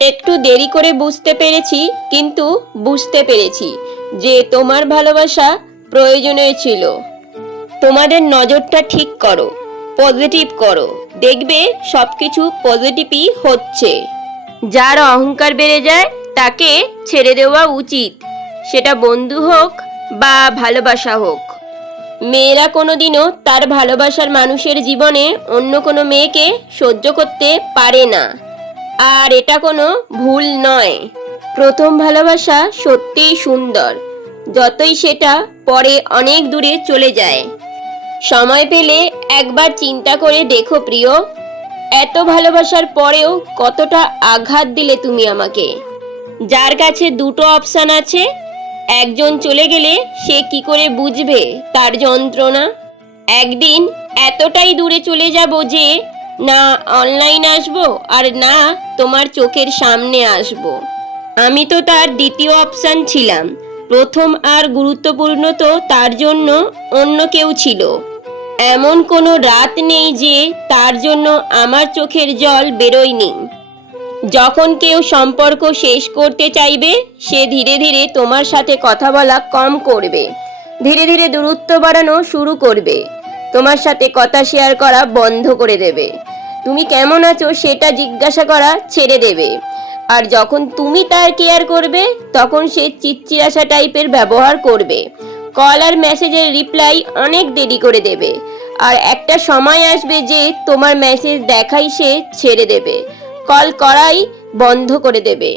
একটু দেরি করে বুঝতে পেরেছি, কিন্তু বুঝতে পেরেছি যে তোমার ভালোবাসা প্রয়োজনীয় ছিল। তোমাদের নজরটা ঠিক করো, পজিটিভ করো, দেখবে সবকিছু পজিটিভই হচ্ছে। যার অহংকার বেড়ে যায় তাকে ছেড়ে দেওয়া উচিত, সেটা বন্ধু হোক বা ভালোবাসা হোক। মেয়েরা কোনোদিনও তার ভালোবাসার মানুষের জীবনে অন্য কোনো মেয়েকে সহ্য করতে পারে না, আর এটা কোনো ভুল নয়। প্রথম ভালোবাসা সত্যিই সুন্দর, যতই সেটা পরে অনেক দূরে চলে যায়। সময় পেলে একবার চিন্তা করে দেখো প্রিয়, এত ভালোবাসার পরেও কতটা আঘাত দিলে তুমি আমাকে। যার কাছে দুটো অপশন আছে, একজন চলে গেলে সে কি করে বুঝবে তার যন্ত্রণা। একদিন এতটাই দূরে চলে যাব যে না অনলাইন আসবো আর না তোমার চোখের সামনে আসবো। আমি তো তার দ্বিতীয় অপশন ছিলাম, প্রথম আর গুরুত্বপূর্ণ তো তার জন্য অন্য কেউ ছিল। এমন কোনো রাত নেই যে তার জন্য আমার চোখের জল বেরোয়নি। যখন কেউ সম্পর্ক শেষ করতে চাইবে, সে ধীরে ধীরে তোমার সাথে কথা বলা কম করবে, ধীরে ধীরে দূরত্ব বাড়ানো শুরু করবে, তোমার সাথে কথা শেয়ার করা বন্ধ করে দেবে, তুমি কেমন আছো সেটা জিজ্ঞাসা করা ছেড়ে দেবে। আর যখন তুমি তার কেয়ার করবে, তখন সে চিড়চিড়াসা টাইপের ব্যবহার করবে, কল আর মেসেজের রিপ্লাই অনেক দেরি করে দেবে। আর একটা সময় আসবে যে তোমার মেসেজ দেখাই সে ছেড়ে দেবে, কল করাই বন্ধ করে দেবে।